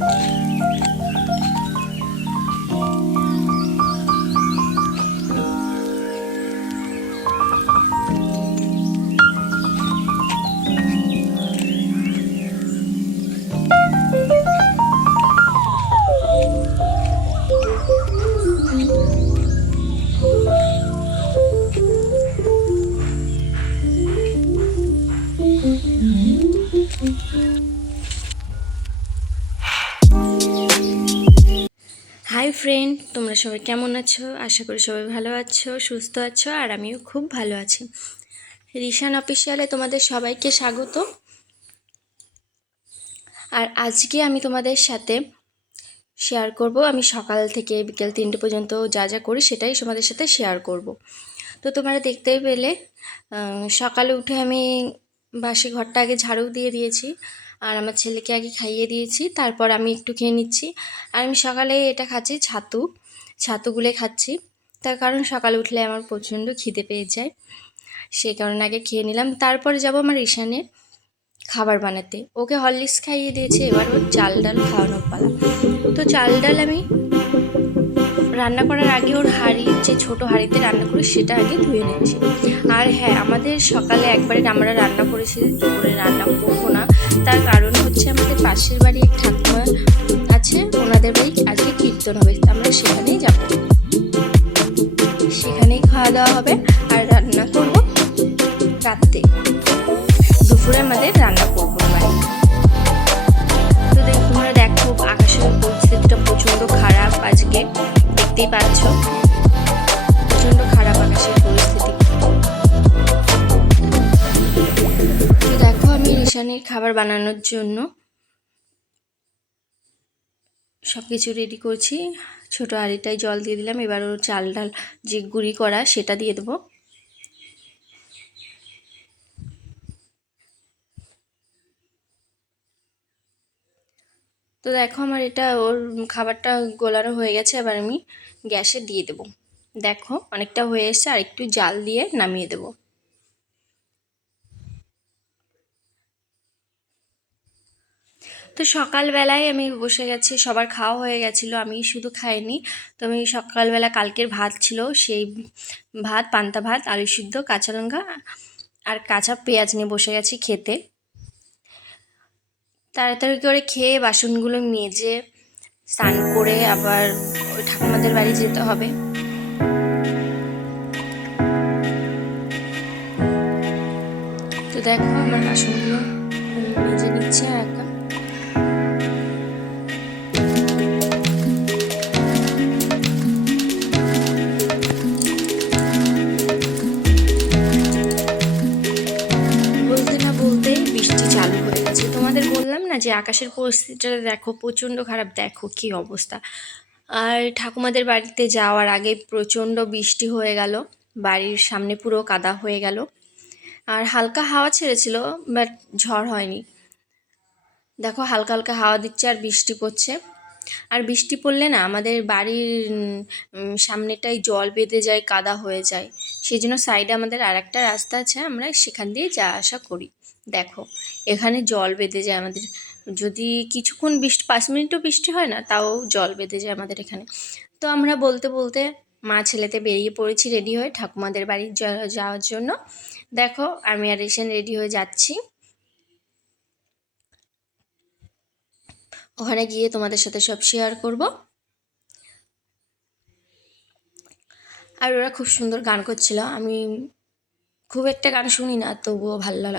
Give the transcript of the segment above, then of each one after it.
嗯。হাই friend, তোমরা সবাই কেমন আছো? আশা করি সবাই ভালো আছো, সুস্থ আছো, আর আমিও খুব ভালো আছি। রিশান অফিসিয়ালে তোমাদের সবাইকে স্বাগত। আর আজকে আমি তোমাদের সাথে শেয়ার করব। আমি সকাল থেকে বিকেল তিনটে পর্যন্ত যা যা করি সেটাই তোমাদের সাথে শেয়ার করব। তো তোমরা দেখতেই পেলে সকালে উঠে আমি বাসি ঘরটা আগে ঝাড়ু দিয়ে দিয়েছি। আর আমার ছেলেকে আগে খাইয়ে দিয়েছি, তারপর আমি একটু খেয়ে নিচ্ছি। আর আমি সকালে এটা খাচ্ছি ছাতু ছাতুগুলো খাচ্ছি। তার কারণ সকালে উঠলে আমার প্রচণ্ড খিদে পেয়ে যায়। সেই কারণে আগে খেয়ে নিলাম। তারপরে যাব আমার ঈশানের খাবার বানাতে। ওকে হরলিক্স খাইয়ে দিয়েছে, এবার ওর চাল ডাল খাওয়ানোর পালা। তো চাল ডাল আমি রান্না করার আগে ওর হাঁড়ি, যে ছোটো হাঁড়িতে রান্না করি সেটা আগে ধুয়ে নিচ্ছি। আর হ্যাঁ আমাদের সকালে একবারে আমরা রান্না করেছি, দুপুরে রান্না করব না। তার কারণ হচ্ছে আমাদের পাশের বাড়ি ঠাকুমা আছে, ওনাদের বাড়ি আজকে কীর্তন হবে, আমরা সেখানেই যাব। সেখানেই খাওয়া দাওয়া হবে আর রান্না করব রাত্রে। দুপুরে আমাদের রান্না রিশানের খাবার বানানোর জন্য সব কিছু রেডি করছি। ছোটো হাঁড়িটায় জল দিয়ে দিলাম। এবার ওর চাল ডাল যে গুঁড়ি করা সেটা দিয়ে দেবো। তো দেখো আমার এটা ওর খাবারটা গোলানো হয়ে গেছে। এবার আমি গ্যাসে দিয়ে দেবো। দেখো অনেকটা হয়ে এসছে। আর একটু জাল দিয়ে নামিয়ে দেবো। তো সকালবেলায় আমি বসে গেছি, সবার খাওয়া হয়ে গেছিল, আমি শুধু খাইনি। তো আমি সকালবেলা কালকের ভাত ছিল, সেই ভাত, পান্তা ভাত, আলু সিদ্ধ, কাঁচা লঙ্কা আর কাঁচা পেঁয়াজ নিয়ে বসে গেছি খেতে। তাড়াতাড়ি করে খেয়ে বাসনগুলো মেজে স্নান করে আবার ওই ঠাকুমাদের বাড়ি যেতে হবে। তো দেখো আমার বাসনগুলো মেজে নিচ্ছে আর একা বললাম না যে আকাশের পরিস্থিতিটা দেখো, প্রচণ্ড খারাপ, দেখো কি অবস্থা। আর ঠাকুমাদের বাড়িতে যাওয়ার আগে প্রচণ্ড বৃষ্টি হয়ে গেল, বাড়ির সামনে পুরো কাদা হয়ে গেল। আর হালকা হাওয়া ছেড়েছিল, বাট ঝড় হয়নি। দেখো হালকা হালকা হাওয়া দিচ্ছে আর বৃষ্টি পড়ছে। আর বৃষ্টি পড়লে না আমাদের বাড়ির সামনেটাই জল বেঁধে যায়, কাদা হয়ে যায়। সেই জন্য সাইডে আমাদের আর একটা রাস্তা আছে, আমরা সেখান দিয়ে যাওয়া আসা করি। দেখো, এখানে জল বেঁধে যায় আমাদের। যদি কিছুক্ষণ বৃষ্টি, পাঁচ মিনিটও বৃষ্টি হয় না, তাও জল বেঁধে যায় আমাদের এখানে। তো আমরা বলতে বলতে মা ছেলেতে বেরিয়ে পড়েছি রেডি হয়ে ঠাকুমাদের বাড়ি যা- যাওয়ার জন্য। দেখো, আমি আর রেডি হয়ে যাচ্ছি। ওখানে গিয়ে তোমাদের সাথে সব শেয়ার করব। আর ওরা খুব সুন্দর গান করছিল। আমি খুব একটা গান শুনি না, তবুও ভালো লাগল।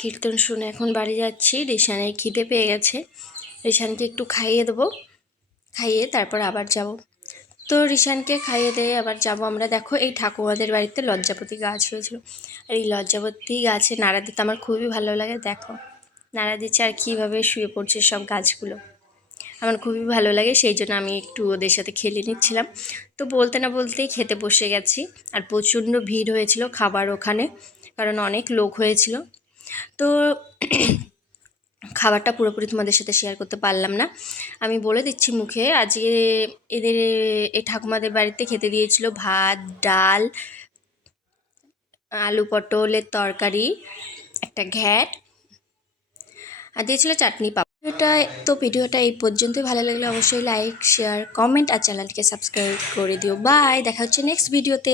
কীর্তন শুনে এখন বাড়ি যাচ্ছি। রিশানের খিদে পেয়ে গেছে। রিশানকে একটু খাইয়ে দেবো। খাইয়ে তারপর আবার যাব। তো রিশানকে খাইয়ে দিয়ে আবার যাব আমরা। দেখো, এই ঠাকুমাদের বাড়িতে লজ্জাপতি গাছ হয়েছিল আর এই লজ্জাপতি গাছে নাড়া দিতে আমার খুবই ভালো লাগে। দেখো, নাড়া দিচ্ছে আর কীভাবে শুয়ে পড়ছে সব গাছগুলো। আমার খুবই ভালো লাগে, সেই জন্য আমি একটু ওদের সাথে খেলে নিচ্ছিলাম। তো বলতে না বলতেই খেতে বসে গেছি। আর প্রচণ্ড ভিড় হয়েছিল খাবার ওখানে, কারণ অনেক লোক হয়েছিল। তো খাবারটা পুরোপুরি তোমাদের সাথে শেয়ার করতে পারলাম না। আমি বলে দিচ্ছি মুখে, আজকে এদের এই ঠাকুমাদের বাড়িতে খেতে দিয়েছিল ভাত, ডাল, আলু পটলের তরকারি, একটা ঘ্যাট, আর দিয়েছিল চাটনি পাপড়। ভিডিওটা, তো ভিডিওটা এই পর্যন্তই। ভালো লাগলে অবশ্যই লাইক শেয়ার কমেন্ট আর চ্যানেলটিকে সাবস্ক্রাইব করে দিও। বাই দেখা হচ্ছে নেক্সট ভিডিওতে